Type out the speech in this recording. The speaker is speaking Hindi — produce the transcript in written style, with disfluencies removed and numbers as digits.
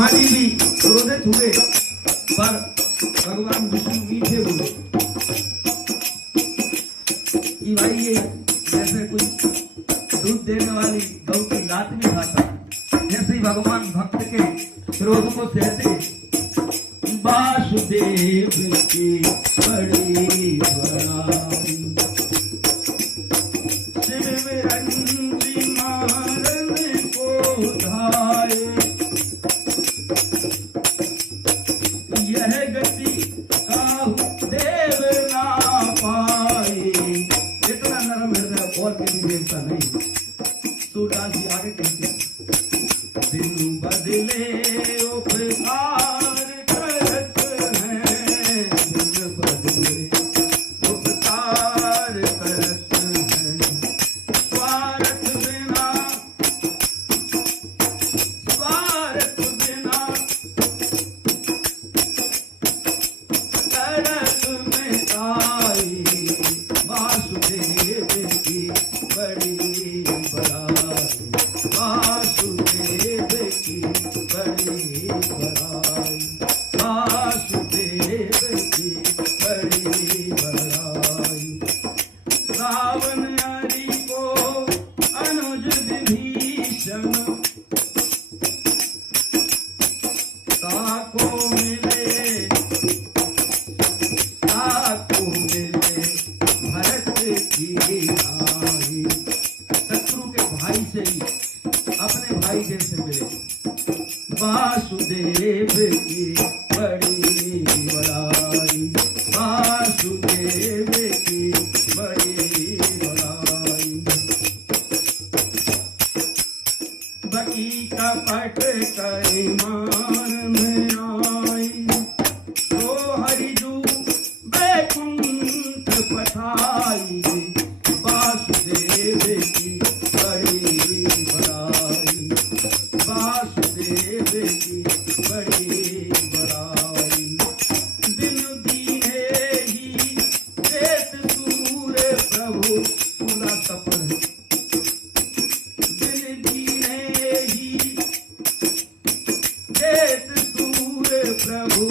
महादेव भी क्रोधित हुए, पर भगवान विष्णु मीठे बोले कि भाई ये जैसे कोई दूध देने वाली गौ की लात में खाता, जैसे ही भगवान भक्त के क्रोध को सहते। वासुदेव की बड़ी बड़ाई, शिव रंजी मारन को धाये, यह गति काहू देव ना पाए। इतना नरम हृदय और किसी देवता नहीं। सूरदास जी आगे कहते हैं, दिन बदले उपकार करत हैं, दिन बदले उपकार करत हैं, स्वार्थ बिना तरस में आई। वासुदेव की बड़ी बड़ाई, वासुदेव की बड़ी बड़ाई, वासुदेव की बड़ी बड़ाई। रावण हरि को अनुज विभीषण, ताको मिले भरत की आई। शत्रु के भाई से ही अपने भाई जैसे मिले। वासुदेव की बड़ी बड़ाई, वासुदेव की बड़ी बड़ाई। बकी कपट कई मान में आई, तो हरिजू बैकुंठ पठाई। वासुदेव की बड़ी बड़ाई, वासुदेव की बड़ी बड़ाई। दिन दीने ही देत सूर प्रभु, पूरा सफल है। दिन दीने ही देत सूर प्रभु,